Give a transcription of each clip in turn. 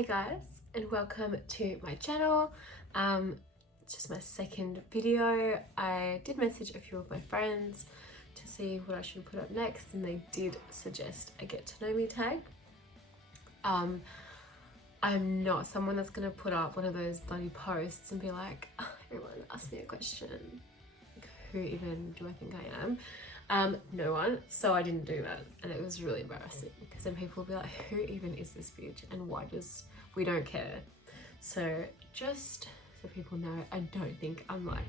Hi guys, and welcome to my channel. It's just my second video. I did message a few of my friends to see what I should put up next, and they did suggest a get to know me tag. I'm not someone that's gonna put up one of those bloody posts and be like, oh, everyone ask me a question. Like, who even do I think I am? No one. So I didn't do that, and it was really embarrassing because then people will be like, who even is this bitch, and why does we don't care? So just so people know, I don't think I'm like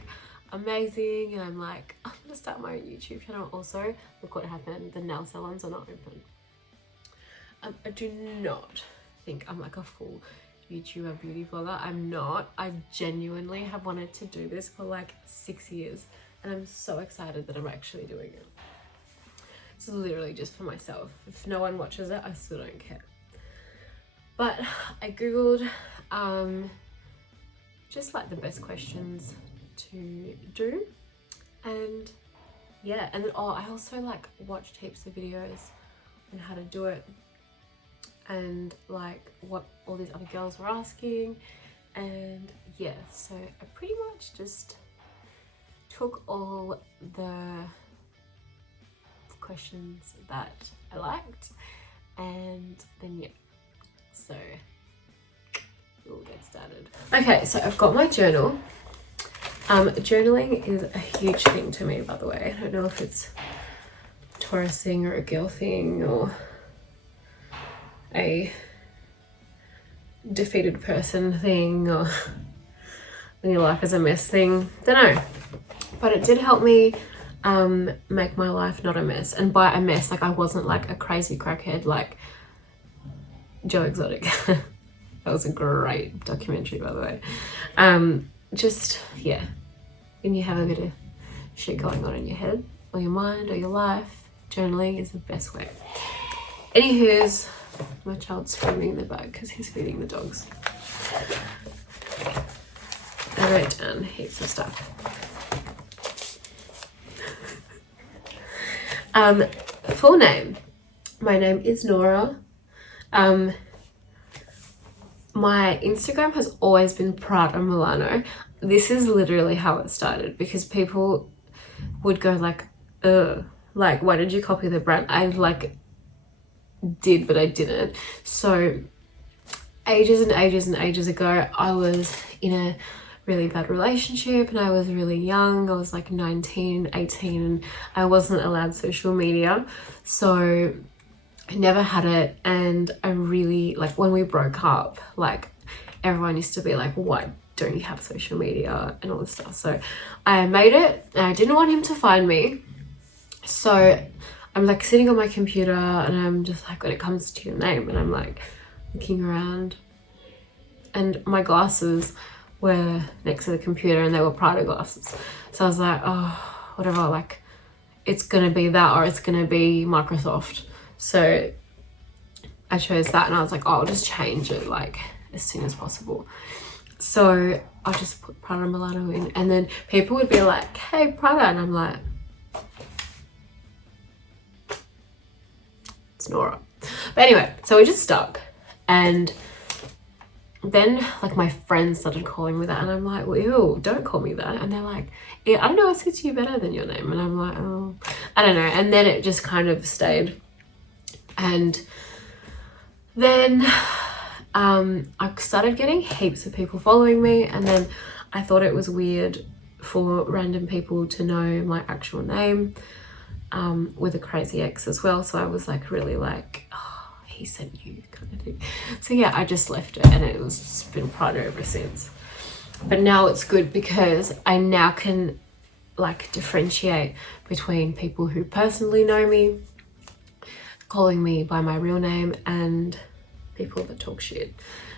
amazing and I'm like, I'm gonna start my own YouTube channel. Also, look what happened, the nail salons are not open. I do not think I'm like a full YouTuber beauty blogger. I'm not. I genuinely have wanted to do this for like 6 years, and I'm so excited that I'm actually doing it. It's literally just for myself. If no one watches it, I still don't care. But I googled just like the best questions to do, and yeah, and then I also like watched heaps of videos on how to do it and like what all these other girls were asking, and yeah, so I pretty much just took all the questions that I liked, and then yeah, so we'll get started. Okay, so I've got my journal. Journaling is a huge thing to me, by the way. I don't know if it's a Taurus thing or a girl thing or a defeated person thing or when your life is a mess thing. Don't know, but it did help me make my life not a mess. And by a mess, like I wasn't like a crazy crackhead like Joe Exotic. That was a great documentary, by the way. Just yeah, when you have a bit of shit going on in your head or your mind or your life, journaling is the best way. Anywho's, my child's screaming in the back because he's feeding the dogs. I wrote down heaps of stuff. Full name. My name is Nora. My Instagram has always been Prada Milano. This is literally how it started because people would go like, like, why did you copy the brand? I like did, but I didn't. So ages and ages and ages ago, I was in a really bad relationship and I was really young. I was like 19, 18, and I wasn't allowed social media. So I never had it, and I really, like, when we broke up, like everyone used to be like, why don't you have social media and all this stuff? So I made it, and I didn't want him to find me. So I'm like sitting on my computer and I'm just like, when it comes to your name, and I'm like looking around, and my glasses were next to the computer and they were Prada glasses. So I was like, oh, whatever, like it's gonna be that or it's gonna be Microsoft. So I chose that, and I was like, oh, I'll just change it like as soon as possible. So I just put Prada Milano in, and then people would be like, hey, Prada, and I'm like, it's Nora. But anyway, so we just stuck, and then like my friends started calling me that, and I'm like, well, ew, don't call me that. And they're like, yeah, I don't know, it suits you better than your name. And I'm like, oh, I don't know. And then it just kind of stayed. And then I started getting heaps of people following me, and then I thought it was weird for random people to know my actual name, with a crazy ex as well. So I was like really like, oh, he sent you kind of thing. So yeah, I just left it, and it was just been Prada ever since. But now it's good because I now can like differentiate between people who personally know me, calling me by my real name, and people that talk shit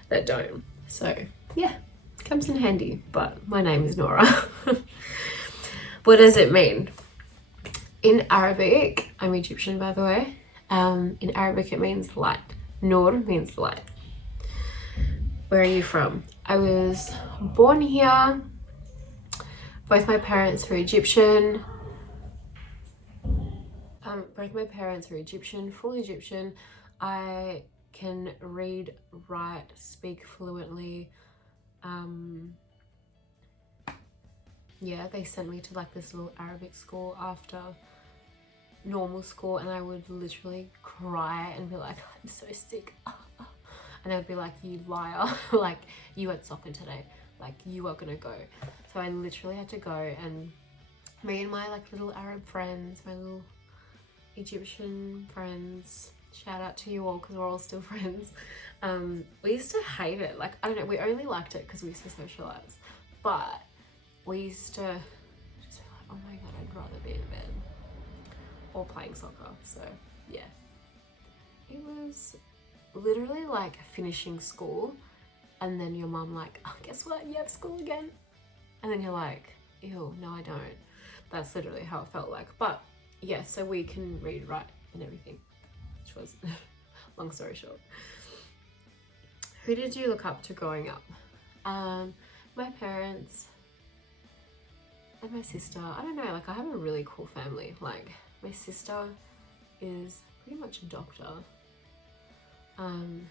that don't. So yeah, it comes in handy. But my name is Nora. What does it mean? In Arabic, I'm Egyptian, by the way. In Arabic it means light. Nur means light. Where are you from? I was born here. Both my parents are Egyptian. Both my parents are Egyptian, full Egyptian. I can read, write, speak fluently. Yeah, they sent me to like this little Arabic school after normal school, and I would literally cry and be like, I'm so sick. And they would be like, you liar, like you had soccer today, like you are gonna go. So I literally had to go, and me and my like little Arab friends, my little Egyptian friends, shout out to you all because we're all still friends. We used to hate it. Like, I don't know, we only liked it because we used to socialize, but we used to just be like, oh my God, I'd rather be in bed or playing soccer. So yeah, it was literally like finishing school and then your mum like, oh, guess what, you have school again. And then you're like, ew, no I don't. That's literally how it felt like. But yeah, so we can read, write and everything, which was long story short. Who did you look up to growing up? My parents and my sister. I don't know, like I have a really cool family. Like my sister is pretty much a doctor. And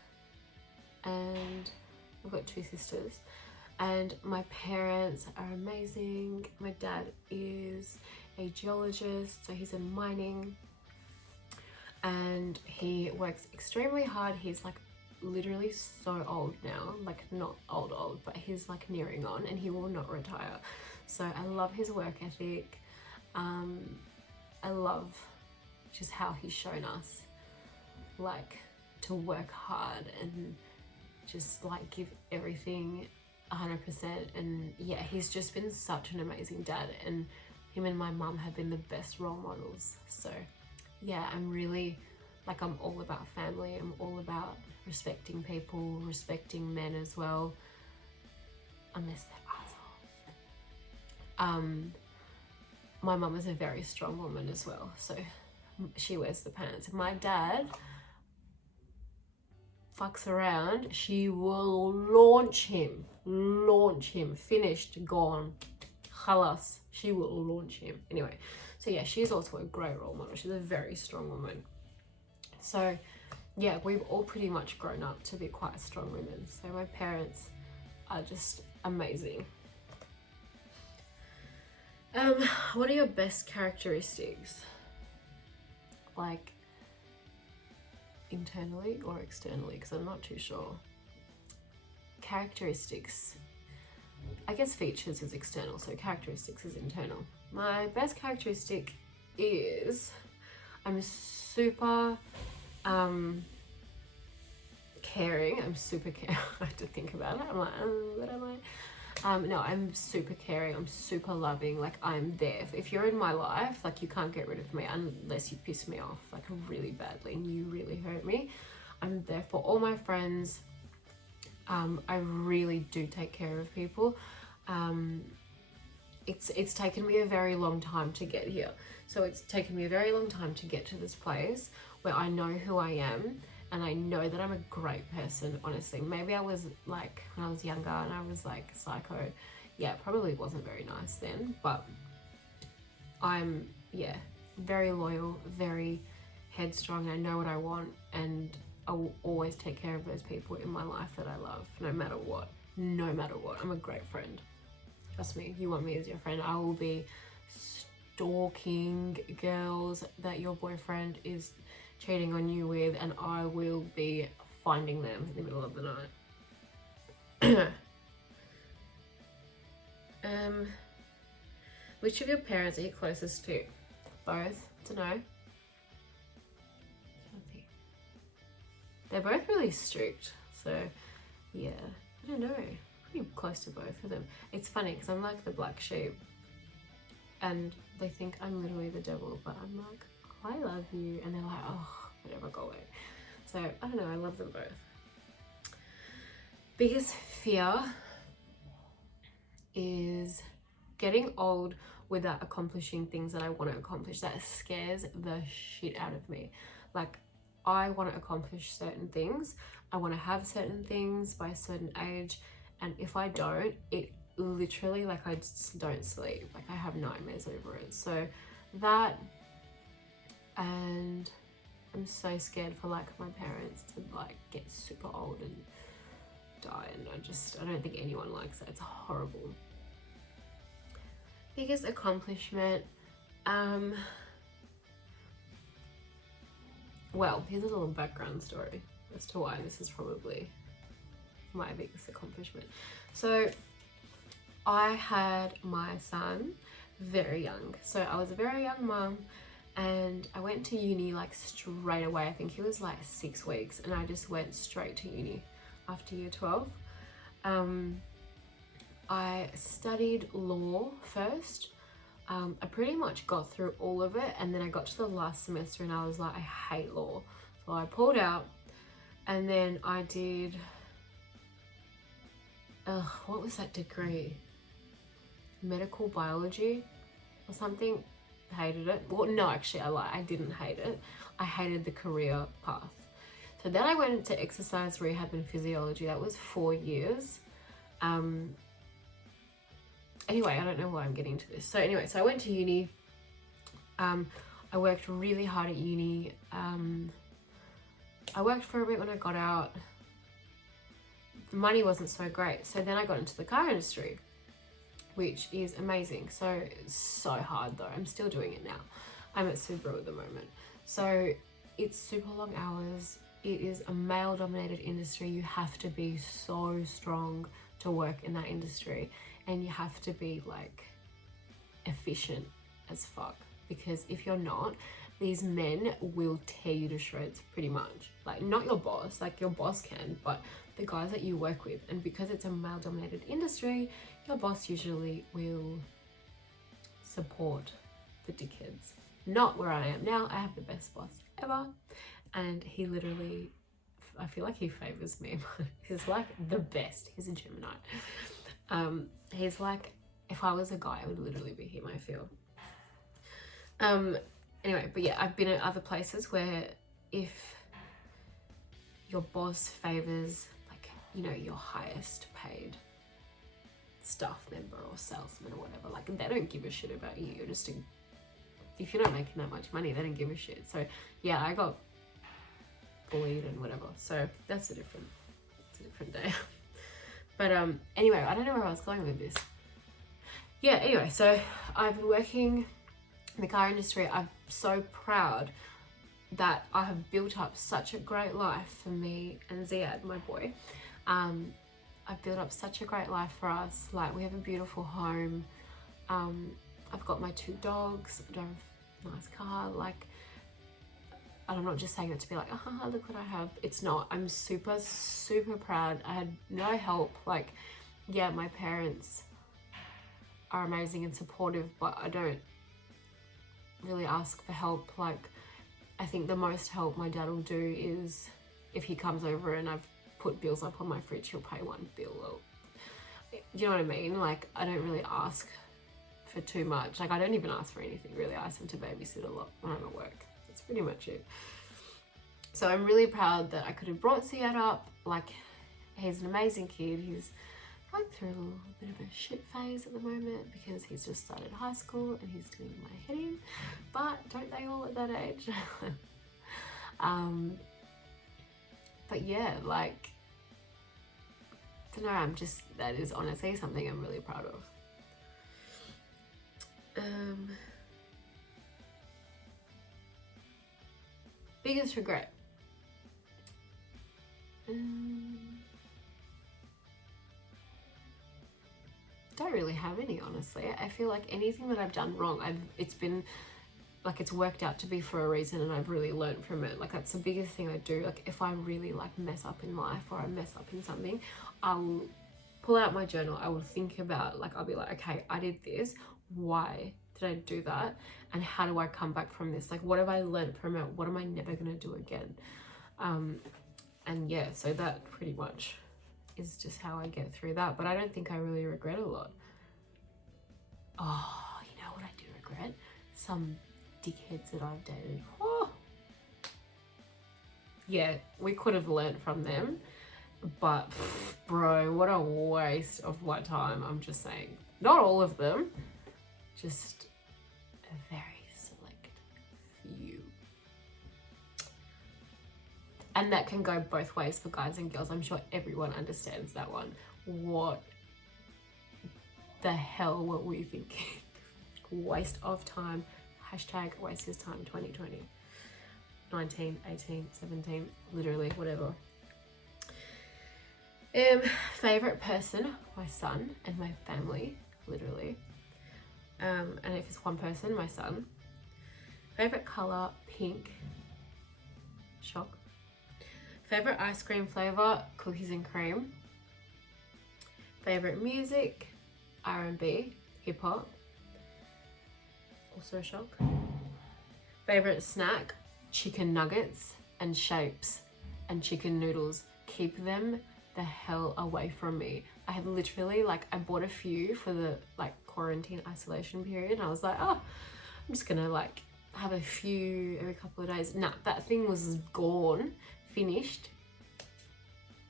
I've got two sisters. And my parents are amazing. My dad is a geologist, so he's in mining. And he works extremely hard. He's like literally so old now, like not old, but he's like nearing on and he will not retire. So I love his work ethic. I love just how he's shown us like to work hard and just like give everything 100%. And yeah, he's just been such an amazing dad, and him and my mum have been the best role models. So yeah, I'm really like, I'm all about family. I'm all about respecting people, respecting men as well, unless they're assholes. My mum is a very strong woman as well, so she wears the pants. My dad fucks around, she will launch him, finished, gone, khalas, she will launch him. Anyway, so yeah, she's also a great role model. She's a very strong woman. So yeah, we've all pretty much grown up to be quite strong women. So my parents are just amazing. What are your best characteristics? Like internally or externally, because I'm not too sure. Characteristics, I guess features is external, so characteristics is internal. My best characteristic is I'm super caring. I'm super caring. I have to think about it. I'm like, what am I? No, I'm super caring. I'm super loving. Like I'm there. If you're in my life, like you can't get rid of me unless you piss me off like really badly and you really hurt me. I'm there for all my friends. I really do take care of people. It's taken me a very long time to get here. So it's taken me a very long time to get to this place where I know who I am and I know that I'm a great person, honestly. Maybe I was like, when I was younger and I was like psycho, yeah, probably wasn't very nice then, but I'm, yeah, very loyal, very headstrong. I know what I want and I will always take care of those people in my life that I love, no matter what. I'm a great friend. Trust me, you want me as your friend. I will be stalking girls that your boyfriend is cheating on you with, and I will be finding them in the middle of the night. Which of your parents are you closest to? Both, to know. They're both really strict, so yeah, I don't know. Pretty close to both of them. It's funny because I'm like the black sheep and they think I'm literally the devil, but I'm like, I love you, and they're like, oh, whatever, go away. So I don't know, I love them both. Biggest fear is getting old without accomplishing things that I want to accomplish. That scares the shit out of me. Like, I want to accomplish certain things. I want to have certain things by a certain age, and if I don't, it literally, like, I just don't sleep. Like, I have nightmares over it. So that, and I'm so scared for like my parents to like get super old and die, and I don't think anyone likes that. It's horrible. Biggest accomplishment, well, here's a little background story as to why this is probably my biggest accomplishment. So I had my son very young. So I was a very young mum, and I went to uni like straight away. I think he was like 6 weeks, and I just went straight to uni after year 12. I studied law first. I pretty much got through all of it, and then I got to the last semester and I was like, I hate law. So I pulled out, and then I did, what was that degree? Medical biology or something. Hated it. Well, no, actually I lie, I didn't hate it. I hated the career path. So then I went into exercise rehab and physiology. That was 4 years. Anyway, I don't know why I'm getting to this. So anyway, so I went to uni. I worked really hard at uni. I worked for a bit when I got out. The money wasn't so great. So then I got into the car industry, which is amazing. So it's so hard though. I'm still doing it now. I'm at Subaru at the moment. So it's super long hours. It is a male dominated industry. You have to be so strong to work in that industry, and you have to be like efficient as fuck, because if you're not, these men will tear you to shreds pretty much. Like, not your boss, like your boss can, but the guys that you work with. And because it's a male dominated industry, your boss usually will support the dickheads. Not where I am now. I have the best boss ever, and he literally, I feel like he favors me. He's like the best. He's a Gemini. He's like, if I was a guy, it would literally be him, I feel. Anyway, but yeah, I've been at other places where if your boss favors, like, you know, your highest paid staff member or salesman or whatever, like, they don't give a shit about you. You're just if you're not making that much money, they don't give a shit. So yeah, I got bullied and whatever. So that's a different day. But anyway, I don't know where I was going with this. Yeah, anyway, so I've been working in the car industry. I'm so proud that I have built up such a great life for me and Ziad, my boy. I've built up such a great life for us. Like, we have a beautiful home. I've got my 2 dogs. I drive a nice car. Like, and I'm not just saying that to be like, oh, look what I have. It's not. I'm super, super proud. I had no help. Like, yeah, my parents are amazing and supportive, but I don't really ask for help. Like, I think the most help my dad will do is if he comes over and I've put bills up on my fridge, he'll pay 1 bill. Or, you know what I mean? Like, I don't really ask for too much. Like, I don't even ask for anything really. I ask him to babysit a lot when I'm at work. That's pretty much it. So I'm really proud that I could have brought Ziad up. Like, he's an amazing kid. He's going through a little bit of a shit phase at the moment because he's just started high school and he's doing my head in. But don't they all at that age? But yeah, like, I don't know, that is honestly something I'm really proud of. Biggest regret. Don't really have any, honestly. I feel like anything that I've done wrong, it's been like, it's worked out to be for a reason, and I've really learned from it. Like, that's the biggest thing I do. Like, if I really like mess up in life or I mess up in something, I'll pull out my journal. I will think about, like, I'll be like, okay, I did this. Why did I do that? And how do I come back from this? Like, what have I learned from it? What am I never gonna do again? And yeah, so that pretty much is just how I get through that. But I don't think I really regret a lot. Oh, you know what I do regret? Some dickheads that I've dated. Oh. Yeah, we could have learnt from them, but bro, what a waste of my time. I'm just saying, not all of them, just a very select few. And that can go both ways for guys and girls. I'm sure everyone understands that one. What the hell were we thinking? Waste of time. Hashtag waste his time 2020. 19, 18, 17, literally, whatever. Favorite person, my son and my family, literally. And if it's one person, my son. Favorite color, pink. Shock. Favorite ice cream flavor, cookies and cream. Favorite music, R&B, hip hop. Also a shock. Favorite snack, chicken nuggets and shapes and chicken noodles. Keep them the hell away from me. I had literally I bought a few for the quarantine isolation period, and I was like, oh, I'm just gonna have a few every couple of days. Nah, that thing was gone, finished.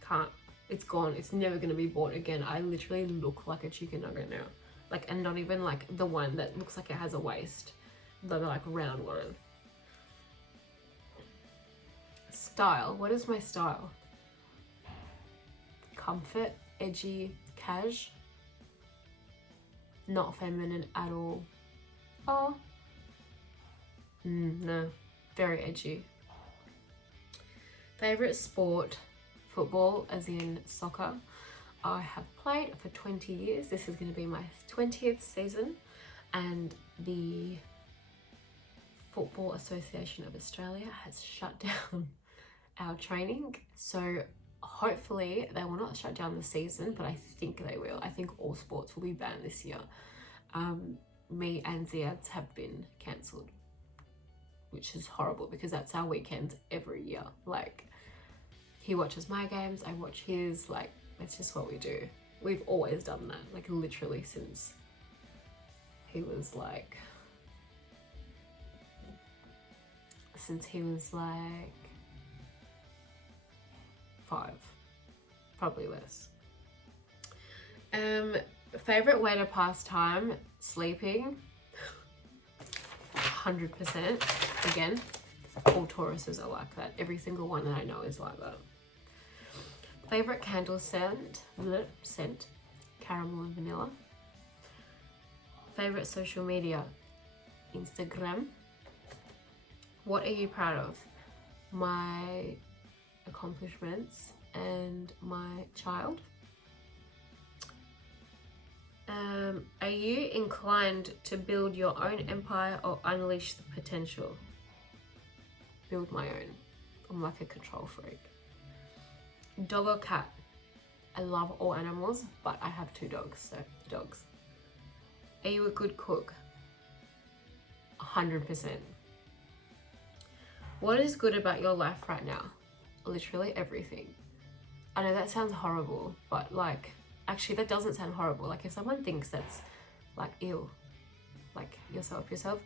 Can't. It's gone. It's never gonna be bought again. I literally look like a chicken nugget now. And not even the one that looks like it has a waist. The round one. Style. What is my style? Comfort, edgy, cash. Not feminine at all. Oh. No. Very edgy. Favorite sport? Football, as in soccer. I have played for 20 years. This is going to be my 20th season, and the Football Association of Australia has shut down our training. So hopefully they will not shut down the season, but I think they will. I think all sports will be banned this year. Me and Ziad's have been cancelled, which is horrible because that's our weekends every year. He watches my games, I watch his, it's just what we do. We've always done that, literally since he was five, probably less. Favorite way to pass time, sleeping. 100%. Again, all Tauruses are like that. Every single one that I know is like that. Favorite candle scent, caramel and vanilla. Favorite social media, Instagram. What are you proud of? My accomplishments and my child. Are you inclined to build your own empire or unleash the potential? Build my own. I'm like a control freak. Dog or cat? I love all animals, but I have 2 dogs, so dogs. Are you a good cook? 100%. What is good about your life right now? Literally everything. I know that sounds horrible, but actually that doesn't sound horrible. If someone thinks that's ew, yourself,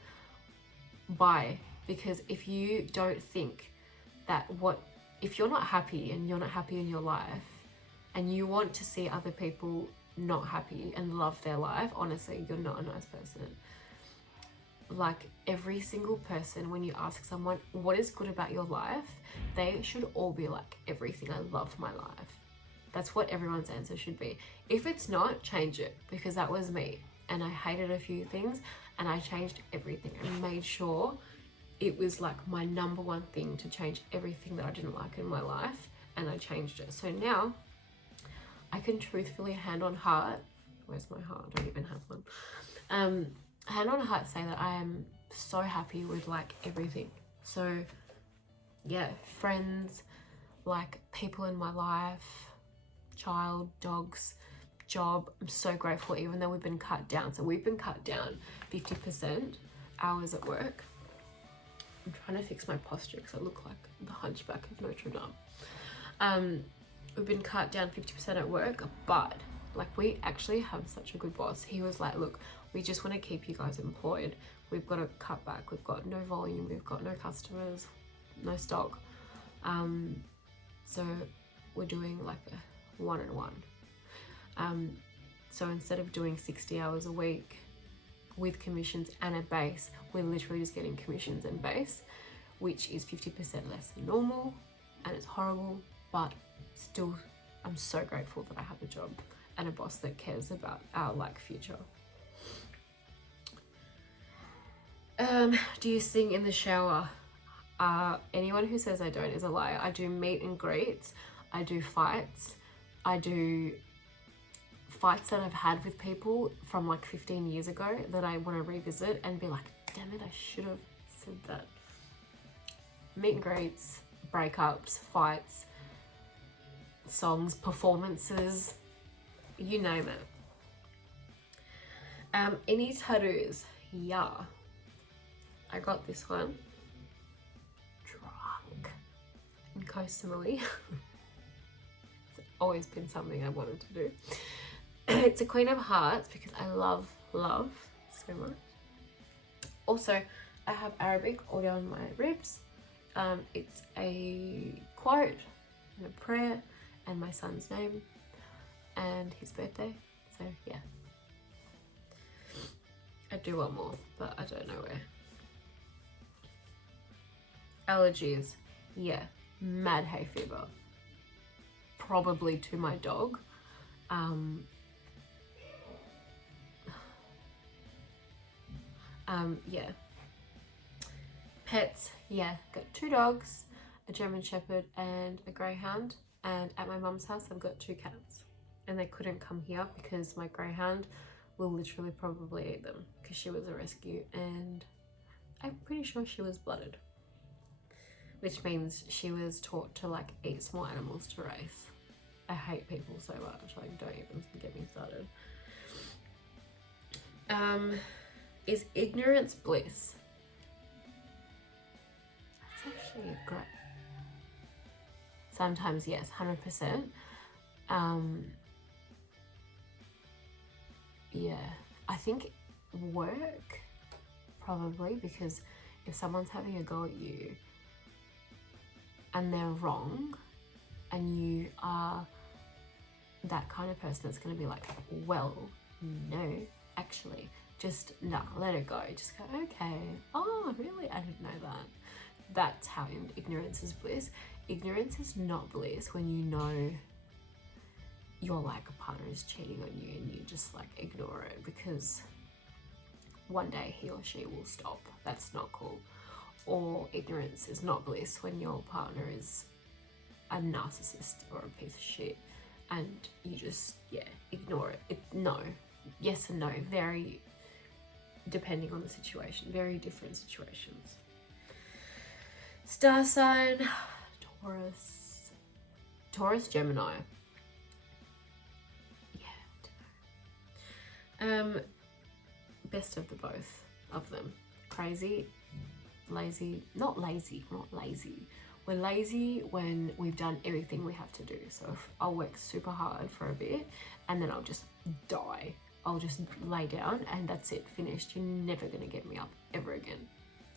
bye. Because if you don't think that if you're not happy and you're not happy in your life and you want to see other people not happy and love their life, honestly, you're not a nice person. Every single person, when you ask someone what is good about your life, they should all be everything. I love my life. That's what everyone's answer should be. If it's not, change it, because that was me. And I hated a few things and I changed everything and made sure it was my number one thing to change everything that I didn't like in my life, and I changed it. So now I can truthfully, hand on heart, where's my heart? I don't even have one. Hand on heart say that I am so happy with everything. So yeah, friends, people in my life, child, dogs, job. I'm so grateful, even though we've been cut down. So we've been cut down 50% hours at work. I'm trying to fix my posture because I look like the Hunchback of Notre Dame. We've been cut down 50% at work, but we actually have such a good boss. He was look, we just want to keep you guys employed. We've got to cut back. We've got no volume. We've got no customers, no stock. So we're doing a 1-on-1. So instead of doing 60 hours a week with commissions and a base, we're literally just getting commissions and base, which is 50% less than normal. and it's horrible, but still I'm so grateful that I have a job and a boss that cares about our like future. Do you sing in the shower? Anyone who says I don't is a liar. I do meet and greets, I do fights, I do fights that I've had with people from like 15 years ago that I want to revisit and be like, damn it, I should have said that. Meet and greets, breakups, fights, songs, performances, you name it. Any tattoos? Yeah. I got this one. Drunk in Koh Samui. It's always been something I wanted to do. It's a Queen of Hearts because I love so much. Also, I have Arabic all down my ribs. It's a quote and a prayer and my son's name and his birthday. So yeah. I do want more, but I don't know where. Allergies. Yeah. Mad hay fever. Probably to my dog. Yeah. Pets, yeah, got 2 dogs, a German Shepherd and a Greyhound, and at my mum's house I've got 2 cats, and they couldn't come here because my Greyhound will literally probably eat them because she was a rescue and I'm pretty sure she was blooded, which means she was taught to like eat small animals to race. I hate people so much, like don't even get me started. Is ignorance bliss? That's actually great. Sometimes yes, 100%. Yeah, I think work probably, because if someone's having a go at you and they're wrong and you are that kind of person that's going to be like, well, no, actually, just nah, let it go. Just go, okay, oh, really? I didn't know that. That's how ignorance is bliss. Ignorance is not bliss when you know your like a partner is cheating on you and you just like ignore it because one day he or she will stop. That's not cool. Or ignorance is not bliss when your partner is a narcissist or a piece of shit and you just, yeah, ignore it. No, yes and no, very depending on the situation, very different situations. Star sign, Taurus, Gemini. Yeah, best of the both of them. Crazy, lazy, not lazy. We're lazy when we've done everything we have to do. So if I'll work super hard for a bit and then I'll just die. I'll just lay down and that's it, finished. You're never gonna get me up ever again.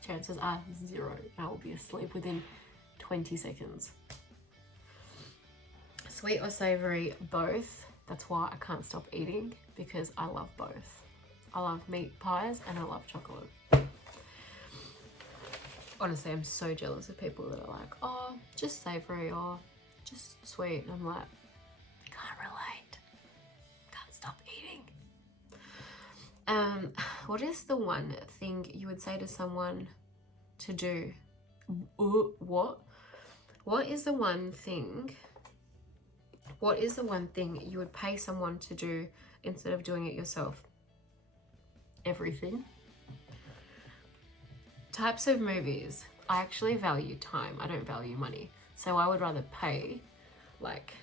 Chances are 0 and I will be asleep within 20 seconds. Sweet or savory, both. That's why I can't stop eating, because I love both. I love meat pies and I love chocolate. Honestly, I'm so jealous of people that are like, oh, just savory or just sweet. And I'm like, I can't relate. Can't stop eating. What is the one thing you would say to someone to do? What? What is the one thing you would pay someone to do instead of doing it yourself? Everything. Types of movies. I actually value time. I don't value money. So I would rather pay, like,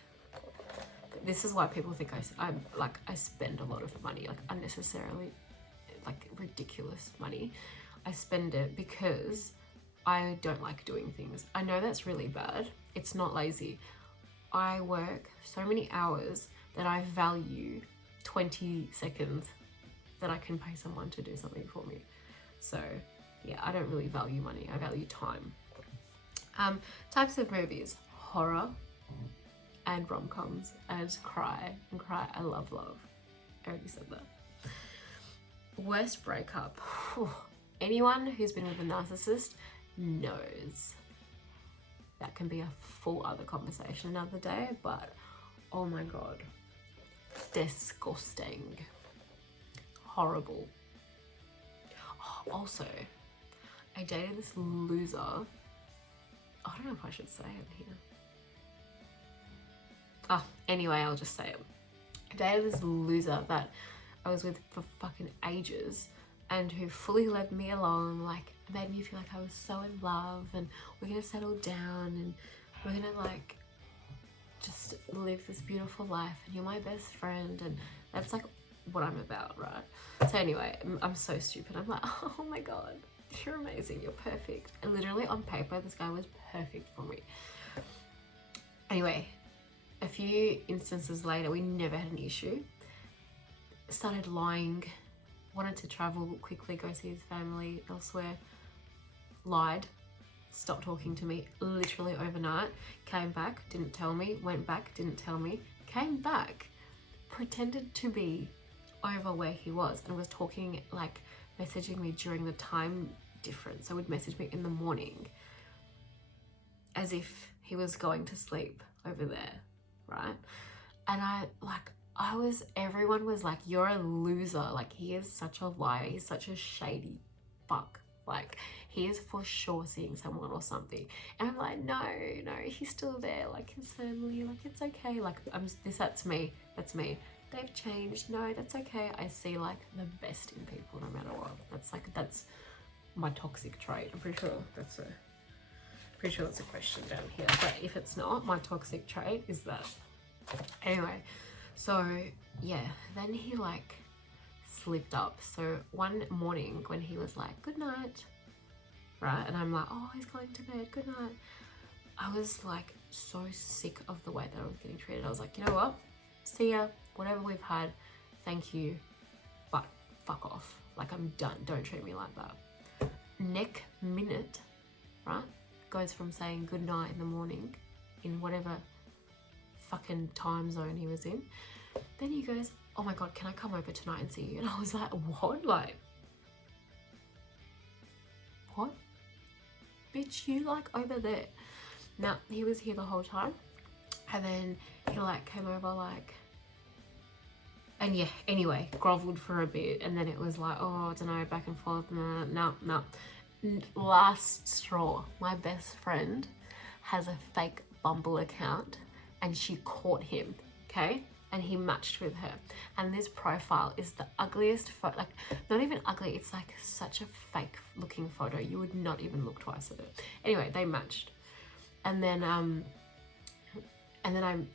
this is why people think I spend a lot of money, like unnecessarily, like ridiculous money. I spend it because I don't like doing things. I know that's really bad. It's not lazy. I work so many hours that I value 20 seconds that I can pay someone to do something for me. So yeah, I don't really value money. I value time. Types of movies: horror and rom-coms and cry. I love love. I already said that. Worst breakup. Anyone who's been with a narcissist knows. that can be a full other conversation another day, but oh my God, disgusting, horrible. Oh, also, I dated this loser. I don't know if I should say it here. Anyway, I'll just say it. I dated this loser that I was with for fucking ages and who fully led me along, like made me feel like I was so in love and we're gonna settle down and we're gonna like just live this beautiful life and you're my best friend, and that's like what I'm about, right? So anyway, I'm so stupid. I'm like, oh my God, you're amazing, you're perfect. And literally on paper, this guy was perfect for me. Anyway, a few instances later, we never had an issue. Started lying, wanted to travel quickly, go see his family elsewhere, lied, stopped talking to me literally overnight, came back, didn't tell me, went back, didn't tell me, came back, pretended to be over where he was and was talking, like messaging me during the time difference. So would message me in the morning as if he was going to sleep over there, right? And everyone was like, you're a loser. Like, he is such a liar. He's such a shady fuck. Like, he is for sure seeing someone or something. And I'm like, no, he's still there. Like, his family, like, it's okay. Like, that's me. They've changed. No, that's okay. I see like the best in people no matter what. That's my toxic trait. I'm pretty sure that's a question down here. But if it's not, my toxic trait is that. Anyway, so yeah, then he like slipped up. So one morning when he was like, good night, right? And I'm like, oh, he's going to bed, good night. I was like so sick of the way that I was getting treated. I was like, you know what? See ya, whatever we've had, thank you, but fuck off. Like, I'm done, don't treat me like that. Next minute, right, goes from saying good night in the morning in whatever fucking time zone he was in, then he goes, oh my God, can I come over tonight and see you? And I was like, what? Like, what? Bitch, you like over there. Now, he was here the whole time, and then he like came over like, and yeah, anyway, groveled for a bit, and then it was like, oh, I don't know, back and forth. No. Last straw, my best friend has a fake Bumble account and she caught him, okay? And he matched with her. And this profile is the ugliest photo, like not even ugly, it's like such a fake looking photo. You would not even look twice at it. Anyway, they matched. And then I'm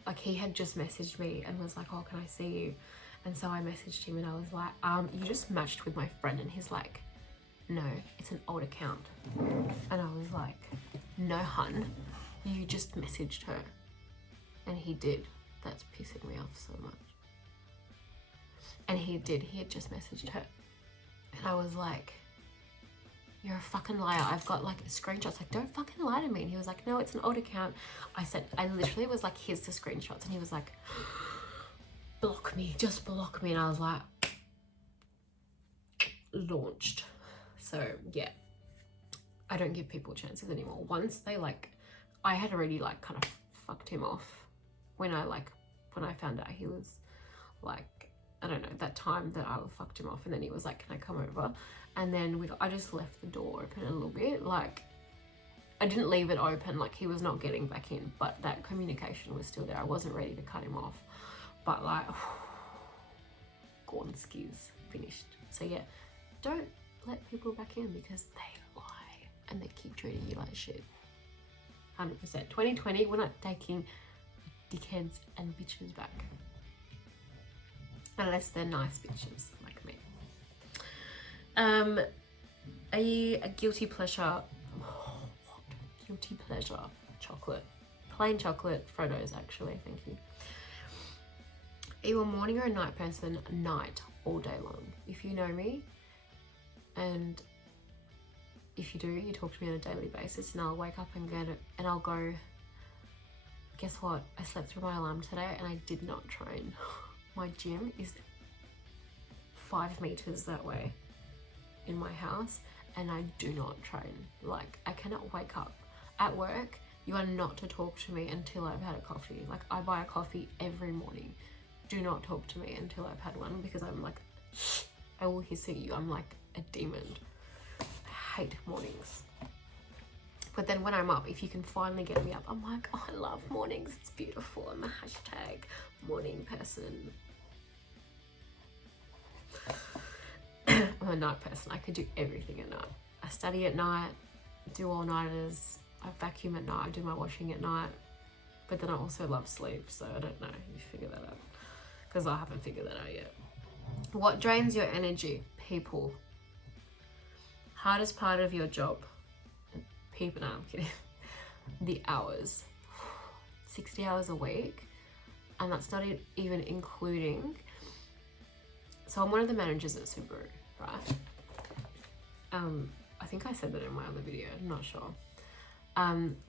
like, he had just messaged me and was like, oh, can I see you? And so I messaged him and I was like, you just matched with my friend. And he's like, no, it's an old account. And I was like, no, hun, you just messaged her. And he did. That's pissing me off so much. And he had just messaged her. And I was like, you're a fucking liar. I've got like screenshots. Like, don't fucking lie to me. And he was like, no, it's an old account. I literally was like, here's the screenshots. And he was like, block me, just block me. And I was like, launched. So yeah, I don't give people chances anymore. Once they like, I had already like kind of fucked him off when I found out he was like, I don't know, that time that I fucked him off, and then he was like, can I come over? And then I just left the door open a little bit. Like, I didn't leave it open, like he was not getting back in, but that communication was still there. I wasn't ready to cut him off, but like, gone skis, finished. So yeah, don't let people back in because they lie and they keep treating you like shit. 100%. 2020, we're not taking dickheads and bitches back. Unless they're nice bitches like me. Are you a guilty pleasure? Oh, what? Guilty pleasure? Chocolate. Plain chocolate. Frodo's actually, thank you. Are you a morning or a night person? Night, all day long. If you know me, and if you do, you talk to me on a daily basis, and I'll wake up and I'll go, guess what? I slept through my alarm today and I did not train. My gym is 5 meters that way in my house and I do not train. Like, I cannot wake up. At work, You are not to talk to me until I've had a coffee. Like, I buy a coffee every morning. Do not talk to me until I've had one, because I'm like, I will hiss at you. I'm like a demon. I hate mornings. But then when I'm up, if you can finally get me up, I'm like, oh, I love mornings. It's beautiful. I'm a hashtag morning person. I'm a night person. I could do everything at night. I study at night, do all-nighters, I vacuum at night, I do my washing at night. But then I also love sleep, so I don't know. You figure that out. Because I haven't figured that out yet. What drains your energy? People. Hardest part of your job? People, no, I'm kidding. The hours. 60 hours a week. And that's not even including... So I'm one of the managers at Subaru, right? I think I said that in my other video, I'm not sure.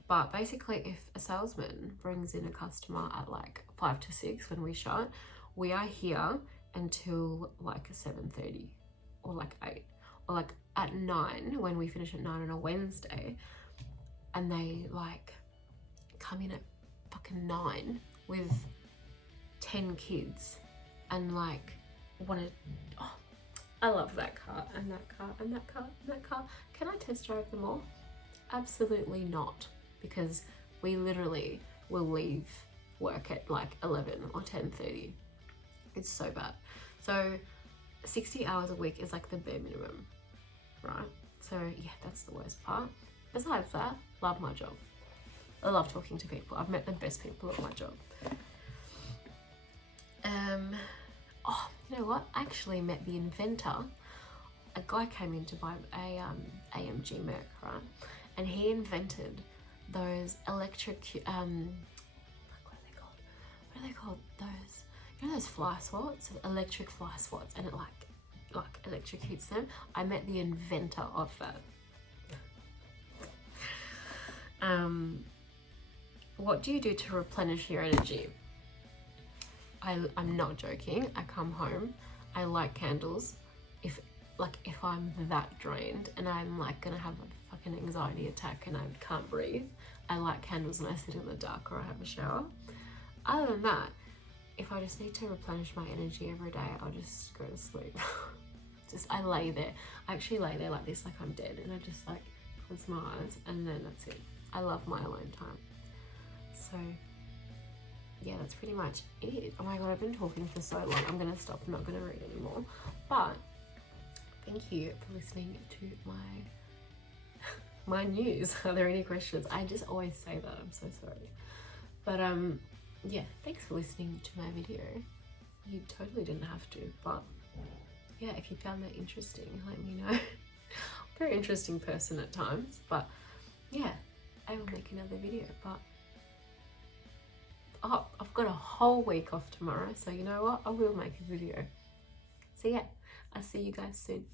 But basically, if a salesman brings in a customer at like 5 to 6 when we shut, we are here until like 7:30 or like 8, or like at 9 when we finish at 9 on a Wednesday, and they like come in at fucking 9 with 10 kids and like want to, oh, I love that car and that car and that car and that car. Can I test drive them all? Absolutely not, because we literally will leave work at like 11 or 10:30. It's so bad. So 60 hours a week is like the bare minimum, right? So yeah, that's the worst part. Besides that, love my job. I love talking to people. I've met the best people at my job. Oh, you know what? I actually met the inventor. A guy came in to buy a AMG Merc, right? And he invented those electric, what are they called? What are they called? Those, you know those fly swats? Electric fly swats, and it like electrocutes them. I met the inventor of that. What do you do to replenish your energy? I'm not joking. I come home, I light candles. If I'm that drained and I'm like gonna have a fucking anxiety attack and I can't breathe, I light candles and I sit in the dark or I have a shower. Other than that, if I just need to replenish my energy every day, I'll just go to sleep. I lay there. I actually lay there like this, like I'm dead, and I just like close my eyes and then that's it. I love my alone time. So yeah, that's pretty much it. Oh my god, I've been talking for so long. I'm gonna stop. I'm not gonna read anymore. But thank you for listening to my news. Are there any questions? I just always say that. I'm so sorry. But yeah, thanks for listening to my video. You totally didn't have to, but yeah, if you found that interesting, let me know. Very interesting person at times, but yeah, I will make another video. But oh, I've got a whole week off tomorrow, so you know what? I will make a video. So yeah, I'll see you guys soon.